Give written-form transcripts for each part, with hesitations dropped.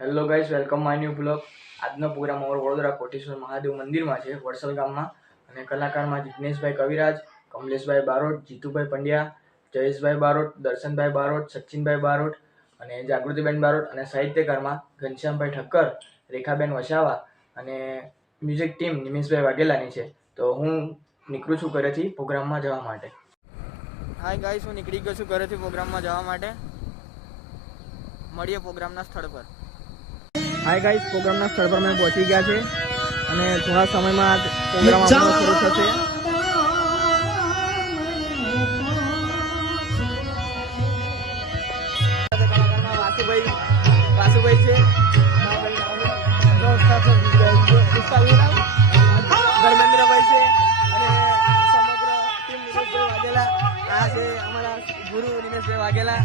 Hello guys, welcome my new blog. આજનો programme અમારો વડોદરા કોટેશ્વર મહાદેવ મંદિરમાં છે, વડસલ ગામમાં. અને કલાકારમાં જિગ્નેશભાઈ કવિરાજ, કમલેશભાઈ બારોટ, જીતુભાઈ પંડ્યા, જયેશભાઈ બારોટ, દર્શનભાઈ બારોટ, સચિનભાઈ બારોટ અને જાગૃતિબેન બારોટ. અને સાહિત્યકારમાં ઘનશ્યામભાઈ ઠક્કર, રેખાબેન વસાવા અને મ્યુઝિક ટીમ નિમેશભાઈ વાઘેલાની છે. તો હું નીકળું છું ઘરેથી પ્રોગ્રામમાં જવા માટે. હાય ગાઈસ, હું નીકળી ગયો છું ઘરેથી પ્રોગ્રામમાં જવા માટે. મળીએ પ્રોગ્રામના સ્થળ પર. હાય ગાઈસ, પ્રોગ્રામના સ્થળ પર અમે પહોંચી ગયા છે અને થોડા સમયમાં પ્રોગ્રામ આપણો શરૂ થશે. વાસુભાઈ છે, ધર્મેન્દ્રભાઈ છે અને સમગ્ર ટીમ નિમેશભાઈ વાઘેલા. આ છે અમારા ગુરુ નિમેશભાઈ વાઘેલા.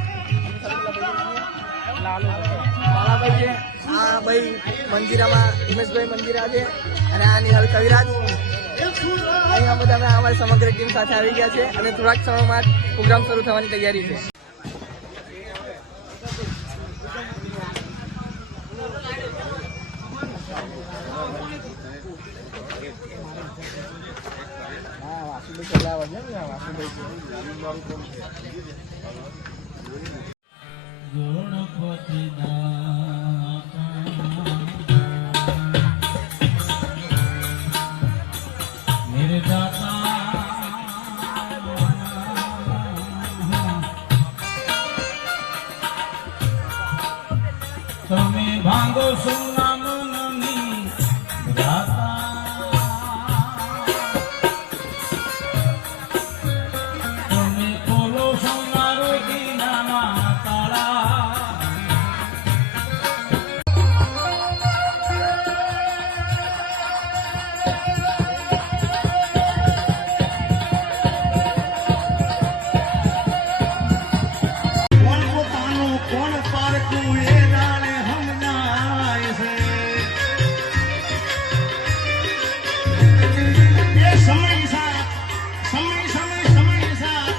લાલાભાઈ છે, આ ભાઈ મંજીરામાં નિમેશભાઈ મંજીરા છે અને આ નિહાલ કવિરાજ. અહીંયા બધા અમે અમારી સમગ્ર ટીમ સાથે આવી ગયા છે અને થોડાક સમયમાં પ્રોગ્રામ શરૂ થવાની તૈયારી છે. તમે ભાંગો સુના મનની ગાતા, તમે ખોલો સોના રોગીના તાળા. કોણ પોતાનું કોણ પારકું એ જાણે સમજાય છે. એ સમય સાથ સમય સમય સમય સાથ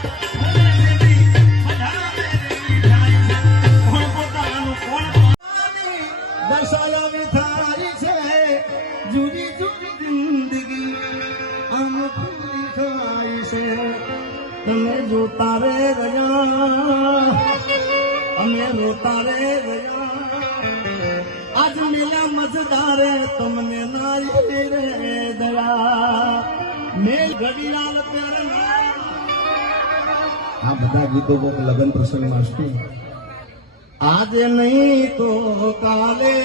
કોણ પોતાનું કોણ દર્શાવી થારી છે. જુદી જુદી જિંદગી આમ પૂરી થાય છે. તમે જોતા રે રહ્યા, અમે રોતા રે રહ્યા. આજ મેલા મજદારે તમને નારી રે દયા. મેલ ઘડિયાળ પહેરનાર. આ બધા ગીતો લગ્ન પ્રસંગમાં છે. આજે નહીં તો કાલે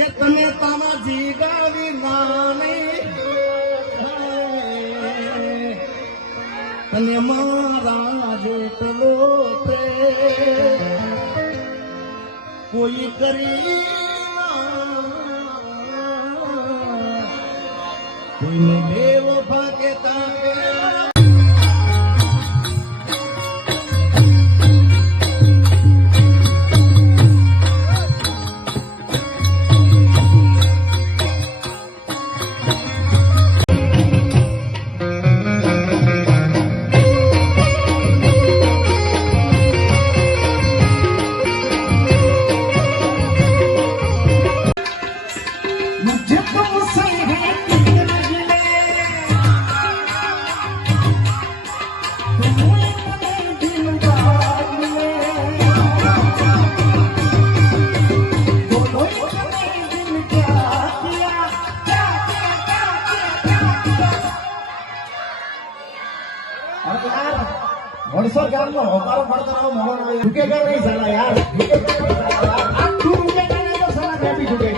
એ તમે તામાજી ગાવી નાને અને મારા જેટલો કોઈ કરી કોઈને બેવફા કેતા. वड़सर गांव में हमारा पड़ता मोहन झुकेगा नहीं साला यार, झुकेगा नहीं साला. आप तू रुकेगा नहीं तो साला मैं भी झुकेगा.